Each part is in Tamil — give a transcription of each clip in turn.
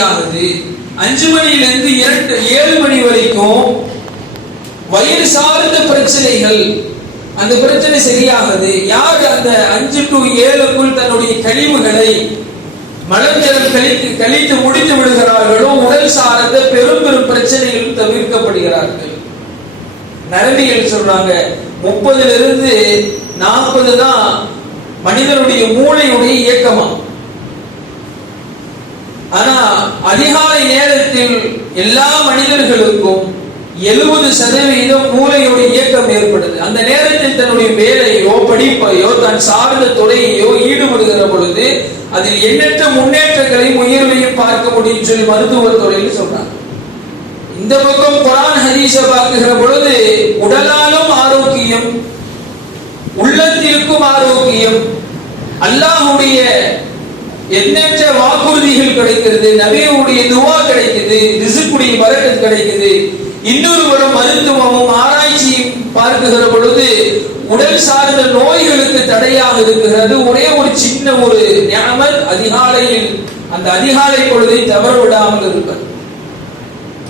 ஆகுது அஞ்சு மணில இருந்து இரண்டு ஏழு மணி வரைக்கும் வயிறு சார்ந்த பிரச்சனைகள். அந்த பிரச்சனை சரியாகுது. யார் அந்த அஞ்சு டு ஏழுக்குள் தன்னுடைய கழிவுகளை மலஞ்சலம் கழித்து கழித்து முடித்து விடுகிறார்களோ உடல் சார்ந்த பெரும் பெரும் பிரச்சனைகளும் தவிர்க்கப்படுகிறார்கள். நரம்பிகள் சொல்றாங்க முப்பதுல இருந்து நாற்பது தான் மனிதனுடைய மூளையுடைய இயக்கமா? ஆனா அதிகாலை நேரத்தில் எல்லா மனிதர்களுக்கும் எழுபது சதவீதம் மூளையோட இயக்கம் ஏற்படுது. அந்த நேரத்தில் தன்னுடைய வேலையோ படிப்பையோ தன் சார்ந்த துறையையோ ஈடுபடுகிற பொழுது அதில் எண்ணற்ற முன்னேற்றங்களையும் உயர்வையும் பார்க்க முடியும் சொல்லி மருத்துவ துறையில் சொன்னாங்க இந்த பக்கம் குரான் ஹதீஸ பார்க்குகிற பொழுது உடலாலும் ஆரோக்கியம் உள்ளத்திற்கும் ஆரோக்கியம் அல்லாஹுடைய எண்ணற்ற வாக்குறுதிகள் கிடைக்கிறது நபியுடைய துவா கிடைக்குது ரிசுக்குடைய வரக்கத் கிடைக்குது. இன்னொரு புறம் மருத்துவமும் ஆராய்ச்சியும் பார்க்குகிற பொழுது உடல் சார்ந்த நோய்களுக்கு தடையாக இருக்கிறது. ஒரே ஒரு சின்ன ஒரு ஞாபகம் அதிகாலையில் அந்த அதிகாலை பொழுதை தவற விடாமல் இருப்பது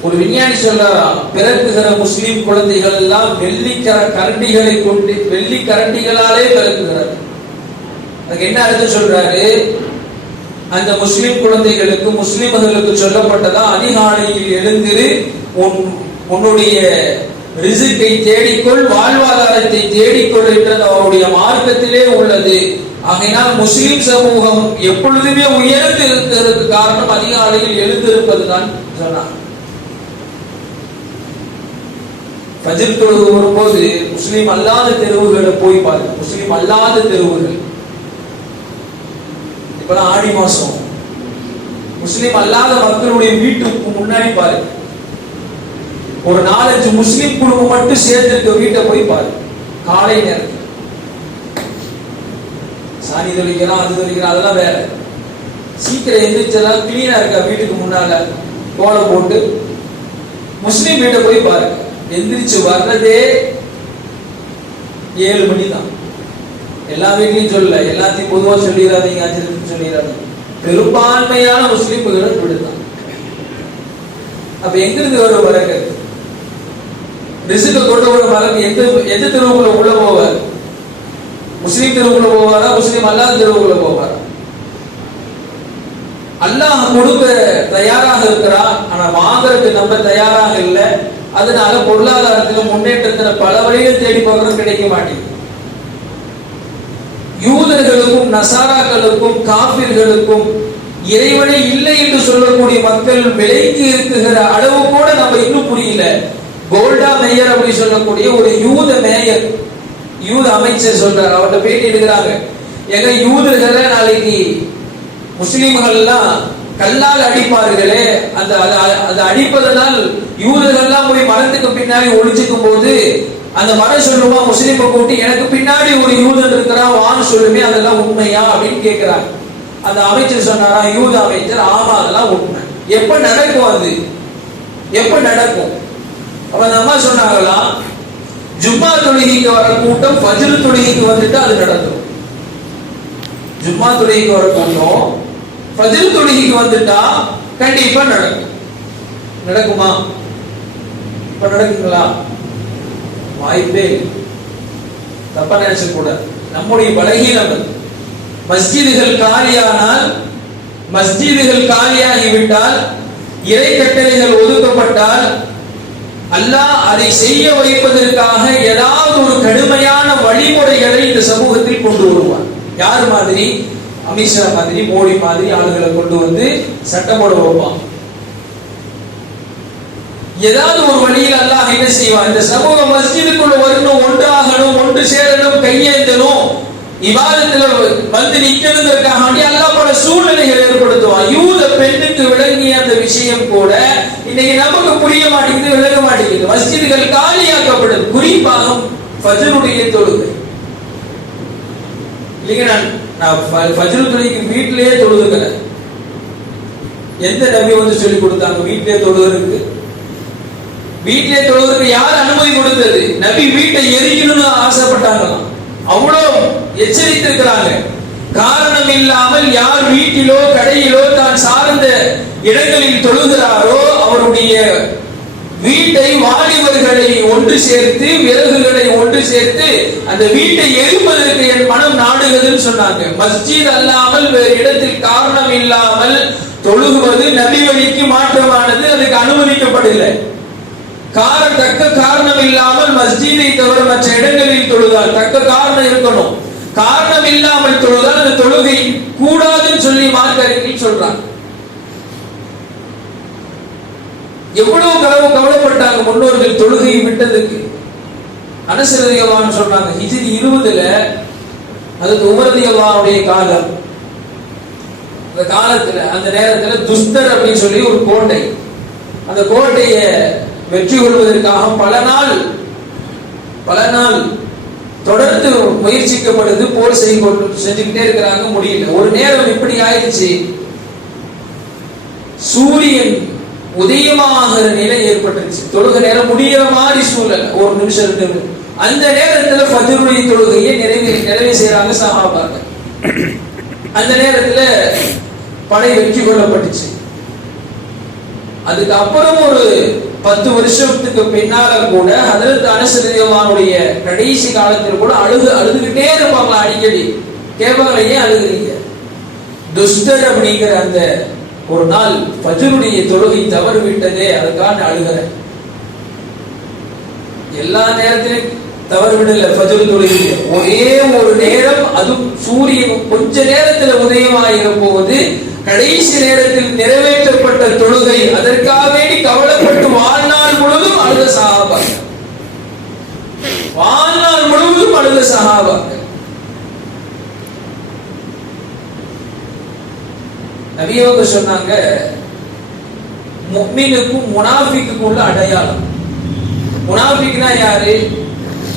ஒரு விஞ்ஞானி சொல்றாரா பிறக்குகிற முஸ்லிம் குழந்தைகள் எல்லாம் வெள்ளிக்கர கரண்டிகளை கொண்டு வெள்ளி கரண்டிகளாலே பிறக்குகிறார் அதுக்கு என்ன அர்த்தம் சொல்றாரு? அந்த முஸ்லிம் குழந்தைகளுக்கு முஸ்லிம்களுக்கு சொல்லப்பட்டதா? அதிகாலையில் எழுந்திரு உன் உன்னுடைய ரிசுக்கை தேடிக்கொள் வாழ்வாதாரத்தை தேடிக்கொள் என்றது அவருடைய மார்க்கத்திலே உள்ளது. ஆகையினால் முஸ்லிம் சமூகம் எப்பொழுதுமே உயர்ந்து இருக்கிறதுக்கு காரணம் அதிகாலையில் எழுந்திருப்பதுதான் சொன்னார். பஜிர் தொழுகு வரும்போது முஸ்லீம் அல்லாத தெருவுகளை போய் பாருங்க. முஸ்லீம் அல்லாத தெருவுகள். இப்பதான் ஆடி மாசம். முஸ்லிம் அல்லாத மக்களுடைய வீட்டுக்கு முன்னாடி பாரு. ஒரு நாலஞ்சு முஸ்லிம் குடும்பம் மட்டும் சேர்ந்திருக்க வீட்டை போய் பாரு. காலை நேரத்தில் சாணி தெளிக்கிறான் அது தெளிக்கிறான் அதெல்லாம் வேற. சீக்கிரம் எழுந்திரிச்சதா கிளீனா இருக்கா வீட்டுக்கு முன்னால? கோலம் போட்டு. முஸ்லீம் வீட்டை போய் பாருங்க எந்திரிச்சு வர்றதே ஏழு மணி தான் எல்லா வீட்லையும் சொல்லல. எல்லாத்தையும் பொதுவா சொல்லிடாதீங்க அஞ்சு சொல்லிடாதீங்க பெரும்பான்மையான முஸ்லிம்களும் இப்படிதான் அப்ப எங்க இருந்து வரும் வரக்கத்து ரிசுக்கு கொண்டு வர வரக்கு எந்த எந்த தெருவுக்குள்ள உள்ள போவார்? முஸ்லீம் தெருவுக்குள்ள போவாரா முஸ்லீம் அல்லாத தெருவுக்குள்ள போவாரா? அல்லாஹ் கொடுக்க தயாராக இருக்கிறான் ஆனா வாங்குறதுக்கு நம்ம தயாராக இல்லை. அதனால பொருளாதாரத்துல முன்னேற்றத்துல பல வழிகள் தேடி பார்க்கறது கிடைக்க மாட்டேங்குது. யூதர்களுக்கும் நசாராக்களுக்கும் காபிர்களுக்கும் இறைவனே இல்லை என்று சொல்லக்கூடிய மக்கள் விலைக்கு இருக்குகிற அளவு கூட நம்ம இன்னும் புரியல. கோல்டா மேயர் அப்படின்னு சொல்லக்கூடிய ஒரு யூத மேயர் யூத அமைச்சர் சொல்றாரு. அவர்கிட்ட பேட்டி எடுக்கிறாங்க எங்க யூதர்களை நாளைக்கு முஸ்லிம்கள் எல்லாம் கல்லால் அடிப்பார்களே. அந்த அது அடிப்பதனால் யூதர்கள்லாம் போய் மரத்துக்கு பின்னாடி ஒழிச்சுக்கும் போது அந்த மரம் சொல்லுமா முஸ்லீமை கூட்டி எனக்கு பின்னாடி ஒரு யூதன் இருக்கிறான் வான்னு சொல்லுமே அதெல்லாம் உண்மையா? அப்படின்னு கேட்கிறாங்க அந்த அமைச்சர் சொன்னாரா யூத அமைச்சர் ஆமா அதெல்லாம் உண்மை. எப்ப நடக்கும் அது? எப்ப நடக்கும்? அப்ப அந்த அம்மா சொன்னாங்களா ஜும்மா தொழுகைக்கு வர கூட்டம் பஜ்ரு தொழுகைக்கு வந்துட்டு அது நடக்கும். ஜும்மா தொழுகைக்கு வர கூட்டம் பஜ்ரு தொழுகைக்கு வந்துட்டா கண்டிப்பா நடக்கும். நடக்குமா? இப்ப நடக்குங்களா? வாய்ப்பே தப்பா நினைச்சக்கூடாது கூட. நம்முடைய பலகீனம் மஸ்ஜிதுகள் காலியானால் மஸ்ஜிதுகள் காலியாகிவிட்டால் இறை கட்டளைகள் ஒதுக்கப்பட்டால் அல்லாஹ் அதை செய்ய வைப்பதற்காக ஏதாவது ஒரு கடுமையான வழிமுறைகளை இந்த சமூகத்தில் கொண்டு வருவார் யார் மாதிரி? அமித்ஷா மாதிரி மோடி மாதிரி ஆளுகளை கொண்டு வந்து சட்டம் போட வைப்பான். ஏதாவது ஒரு வழியில் அல்லாஹ் என்ன செய்வான்? இந்த சமூக மஸ்ஜிதுக்குள்ள வரணும் ஒன்றாகணும் ஒன்று சேரணும் கையேந்தணும். விவாதத்துல வந்து நிக்கணுங்கிறதுக்காக வேண்டி அல்லாஹ் பல சூழ்நிலைகள் ஏற்படுத்துவான். யூத பெண்ணுக்கு விளங்கிய அந்த விஷயம் கூட இன்னைக்கு நமக்கு புரிய மாட்டேங்குது விளங்க மாட்டேங்குது. மஸ்ஜிதுகள் காலியாக்கப்படும். குறிப்பாக ஃபஜருடைய தொழுகை. இல்லைங்க நான் நான் ஃபஜ்ரு தொழுகைக்கு வீட்டிலேயே தொழுதுக்கிறேன் எந்த நபி வந்து சொல்லி கொடுத்தாங்க வீட்டிலே தொழுகிறதுக்கு? வீட்டிலே தொழுவதற்கு யார் அனுமதி கொடுத்தது? நபி வீட்டை எரியணும்னு ஆசைப்பட்டாங்களாம் அவ்வளோ எச்சரித்திருக்கிறாங்க. காரணம் இல்லாமல் யார் வீட்டிலோ கடையிலோ தான் சார்ந்த இடங்களில் தொழுகிறாரோ அவருடைய வீட்டை வாலிபர்களை ஒன்று சேர்த்து விறகுகளை ஒன்று சேர்த்து அந்த வீட்டை எரிப்பதற்கு என் மனம் நாடுகிறதுன்னு சொன்னாங்க. மஸ்ஜித் அல்லாமல் வேறு இடத்தில் காரணம் இல்லாமல் தொழுகுவது நபி வழிக்கு மாற்றமானது அதுக்கு அனுமதிக்கப்படவில்லை கார தக்க காரணம் இல்லாமல் மஸ்ஜிதை தவிர மற்ற இடங்களில் தொழுதால் தக்க காரணம் இருக்கணும். காரணம் இல்லாமல் தொழுதால் அந்த தொழுகை கூடாதுன்னு சொல்லி மார்க்க சொல்றாங்க எவ்வளவு கனவு கவலைப்பட்டாங்க முன்னோர்கள் தொழுகையை விட்டதுக்கு. அனசரதியவான்னு சொல்றாங்க இது இருபதுல அதுக்கு உமரதியவாவுடைய காலம். அந்த காலத்துல அந்த நேரத்துல துஸ்தர் அப்படின்னு சொல்லி ஒரு கோட்டை. அந்த கோட்டையை வெற்றி கொள்வதற்காக பல நாள் பல நாள் தொடர்ந்து முயற்சிக்கப்படுது போர் செய்ய செஞ்சுக்கிட்டே இருக்கிறாங்க முடியல. ஒரு நேரம் இப்படி ஆயிடுச்சு சூரியன் உதயமாகிற நிலை ஏற்பட்டுருச்சு. தொழுக நேரம் முடிகிற மாதிரி சூழல். ஒரு நிமிஷம் ரெண்டு அந்த நேரத்துல ஃபஜ்ருடைய தொழுகையை நிறைவே நிறைவே செய்யறாங்க சகாபாங்க அந்த நேரத்துல படை வெற்றி கொள்ளப்பட்டுச்சு. அதுக்கு அப்புறம் ஒரு பத்து வருஷத்துக்கு பின்னால கூட அதற்கு அனுசரிதமானுடைய கடைசி காலத்தில் கூட அழுது அழுதுகிட்டே இருப்பாங்க அடிக்கடி? கேட்பாங்களே ஏன் அழுகுறீங்க? துஸ்தர் அப்படிங்கிற அந்த ஒரு நாள் பஜருடைய தொழுகை தவறு விட்டதே அதுக்காக நான் அழுகிறேன் எல்லா நேரத்திலும் தவறு விடல பஜரு தொழுகை ஒரே ஒரு நேரம் அதுவும் சூரியன் கொஞ்ச நேரத்துல உதயமாயிருக்கும் போது கடைசி நேரத்தில் நிறைவேற்றப்பட்ட தொழுகை அதற்காக வேண்டி கவலைப்பட்டு வாழ்நாள் முழுவதும் அழுத சகாபாக்கள் வாழ்நாள் முழுவதும் அழுத சகாபாக்கள் நபியவங்க சொன்னாங்க முக்மீனுக்கும் முனாஃபிக்குக்கும் உள்ள அடையாளம். முனாஃபிக்னா யாரு?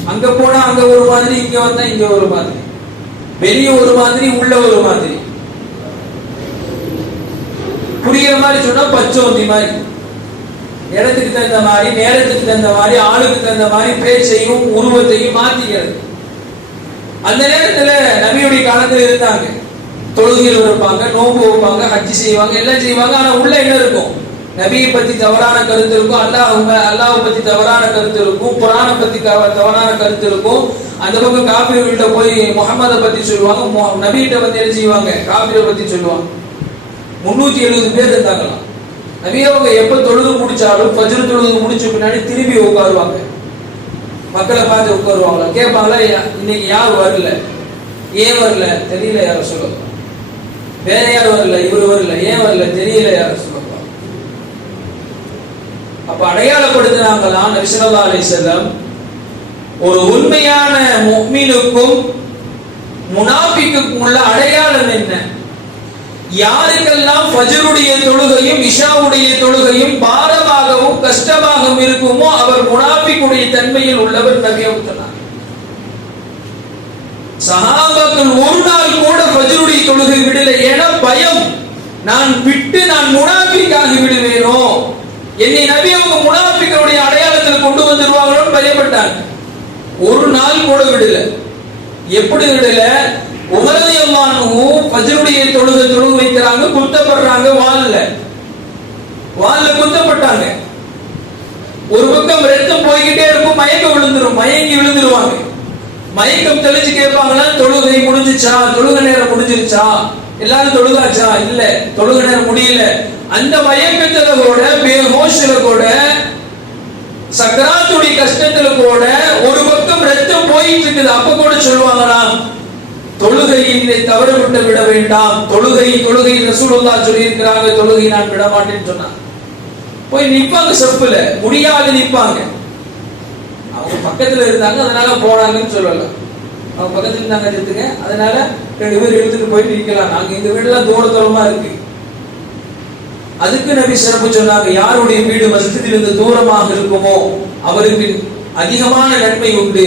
அங்க போனா அங்க ஒரு மாதிரி இங்க வந்தா இங்க ஒரு மாதிரி. வெளிய ஒரு மாதிரி உள்ள ஒரு மாதிரி. புரியிற மாதிரி சொன்னா பச்சோந்தி மாதிரி இடத்துக்கு தகுந்த மாதிரி நேரத்துக்கு தகுந்த மாதிரி ஆளுக்கு தகுந்த மாதிரி பேச்சையும் உருவத்தையும் மாத்திக்கிறது. அந்த நேரத்துல நபியுடைய காலத்துல இருந்தாங்க. தொழுகையில் இருப்பாங்க நோன்பு வைப்பாங்க ஹஜ்ஜி செய்வாங்க எல்லாம் செய்வாங்க. ஆனா உள்ள என்ன இருக்கும்? நபியை பத்தி தவறான கருத்து இருக்கும் அல்லாஹ் அல்லாஹ் பத்தி தவறான கருத்து இருக்கும் புராண பத்தி தவறான கருத்து இருக்கும். அந்த பக்கம் காபீர்கள்ட்ட போய் முகமதை பத்தி சொல்லுவாங்க நபிகிட்ட வந்து என்ன செய்வாங்க? காபீரை பத்தி சொல்லுவாங்க. முன்னூத்தி எழுபது பேர் இருந்தாங்களாம். நபி அவங்க எப்ப தொழுது முடிச்சாலும் பஜ்ரு தொழுது முடிச்ச பின்னாடி திரும்பி உட்காருவாங்க. மக்களை பார்த்து உட்காருவாங்களா கேட்பாங்களா "யா- இன்னைக்கு யார் வரல? ஏன் வரல? தெரியல யார சொல்லுங்க வேற யார் வரல? இவர் வரல. ஏன் வரல? தெரியல யார சொல்லுங்க அப்ப அடையாளப்படுத்தினாங்களாம் நபி ஸல்லல்லாஹு செல்லம் ஒரு உண்மையான முஃமினுக்கும் முனாபிக்கும் உள்ள அடையாளம் என்ன? யாருக்கெல்லாம் பஜருடைய தொழுகையும் இஷாவுடைய தொழுகையும் பாரமாகவும் கஷ்டமாகவும் இருக்குமோ அவர் முனாபிக்குடைய தன்மையில் உள்ளவர் நபியவுத்தனார் சகாபாக்கள் ஒரு நாள் கூட பஜருடைய தொழுகை விடலை என பயம். நான் விட்டு நான் முனாபிக்காகி விடுவேனோ? என்னை நபி அவங்க முனாஃபிக்களுடைய அடையாளத்தில் கொண்டு வந்துருவாங்களோன்னு பயப்பட்டாங்க. ஒரு நாள் கூட விடல. எப்படி விடல? உமரதியம்மானும் பஜருடைய தொழுகை தொழுகு வைக்கிறாங்க குத்தப்படுறாங்க வால்ல. வால்ல குத்தப்பட்டாங்க. ஒரு பக்கம் ரத்தம் போய்கிட்டே இருக்கும் மயக்கம் விழுந்துரும் மயங்கி விழுந்துருவாங்க. மயக்கம் தெளிச்சு கேட்பாங்கன்னா தொழுகை முடிஞ்சிச்சா தொழுகை நேரம் முடிஞ்சிருச்சா? எல்லாரும் தொழுகாச்சா? இல்ல தொழுக நேரம் முடியல. அந்த மயக்கத்துல கூட பேஹோஷில கூட சக்கராத்துடைய கஷ்டத்துல கூட ஒரு பக்கம் ரத்தம் போயிட்டு இருக்குது. அப்ப கூட சொல்லுவாங்களாம் தொழுகையை தவற விட்டு விட வேண்டாம். தொழுகை தொழுகை ரசூலுல்லா சொல்லியிருக்கிறாங்க. தொழுகை நான் விட மாட்டேன்னு சொன்னாங்க. போய் நிப்பாங்க செப்புல முடியாது நிப்பாங்க. அவங்க பக்கத்துல இருந்தாங்க அதனால போனாங்கன்னு சொல்லலாம் அவங்க பக்கத்துல இருந்தாங்க எடுத்துங்க அதனால ரெண்டு பேர் எடுத்துட்டு போயிட்டு நிக்கலாம். நாங்க எங்க வீடுலாம் தூர தூரமா இருக்கு. அதுக்கு நபி சிறப்பு சொன்னாங்க யாருடைய வீடு வசதியிலிருந்து தூரமாக இருக்குமோ அவருக்கு அதிகமான நன்மை உண்டு.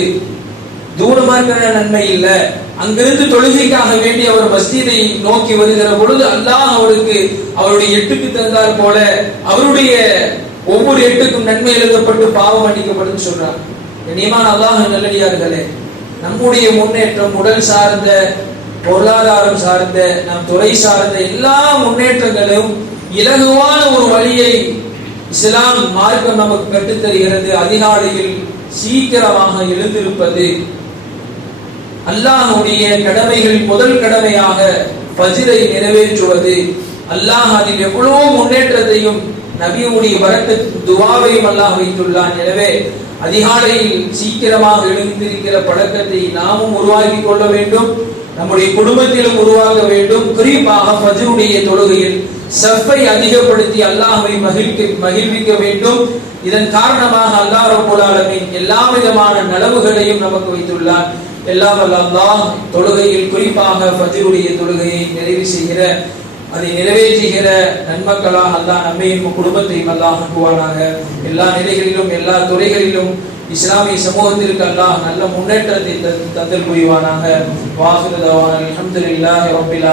தூரமா இருக்கிற நன்மை இல்லை. அங்கிருந்து தொழுகைக்காக வேண்டி அவர் மஸ்ஜிதை நோக்கி வருகிற பொழுது அல்லாஹ் அவருக்கு அவருடைய எட்டுக்கு தந்தார் போல அவருடைய ஒவ்வொரு எட்டுக்கும் நன்மை எழுதப்பட்டு பாவம் மன்னிக்கப்படும் சொல்றார். கண்ணியமான அல்லாஹ் நல்லடியார்களே நம்முடைய முன்னேற்றம் உடல் சார்ந்த பொருளாதாரம் சார்ந்த நம் துறை சார்ந்த எல்லா முன்னேற்றங்களும் இலகுவான ஒரு வழியை இஸ்லாம் மார்க்கம் நமக்கு கற்றுத்தருகிறது. அதிகாலையில் சீக்கிரமாக எழுந்திருப்பது அல்லாஹுடைய கடமைகளில் முதல் கடமையாக பஜிரை நிறைவேற்றுவது. அல்லாஹ் அதில் எவ்வளவு முன்னேற்றத்தையும் நபியுடைய வரத்து துவாவையும் அல்லாஹ் வைத்துள்ளான். எனவே அதிகாலையில் சீக்கிரமாக எழுந்திருக்கிற பழக்கத்தை நாமும் உருவாக்கி கொள்ள வேண்டும். நம்முடைய குடும்பத்திலும் உருவாக்க வேண்டும். குறிப்பாக ஃபஜ்ருடைய தொழுகையில் சஃபை அதிகப்படுத்தி அல்லாஹை மகிழ்க்க மகிழ்விக்க வேண்டும். இதன் காரணமாக அல்லாஹ் ரப்பல் எல்லா விதமான நலவுகளையும் நமக்கு வைத்துள்ளார் எல்லாம் வல்ல தொழுகையில் குறிப்பாக ஃபஜ்ருடைய தொழுகையை நிறைவு செய்கிற அதை நிறைவேற்றுகிற நன்மக்களாக அல்லாஹ் நம்மையும் குடும்பத்தையும் அல்லாஹ் ஆக்குவானாக எல்லா நிலைகளிலும் எல்லா துறைகளிலும் இஸ்லாமிய சமூகத்திற்கு அல்லாஹ் நல்ல முன்னேற்றத்தை தந்து- தந்தல் புரிவானாக வாஹிருதவான அல்ஹம்துலில்லாஹி ரப்பில்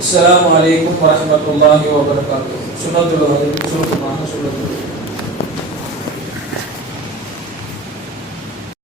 அஸ்லாம் வலைக்கும் வரமத்துல்லாஹி வபரகாத்து வபரகாத்துஹு. சுருக்கமாக சுருக்கம்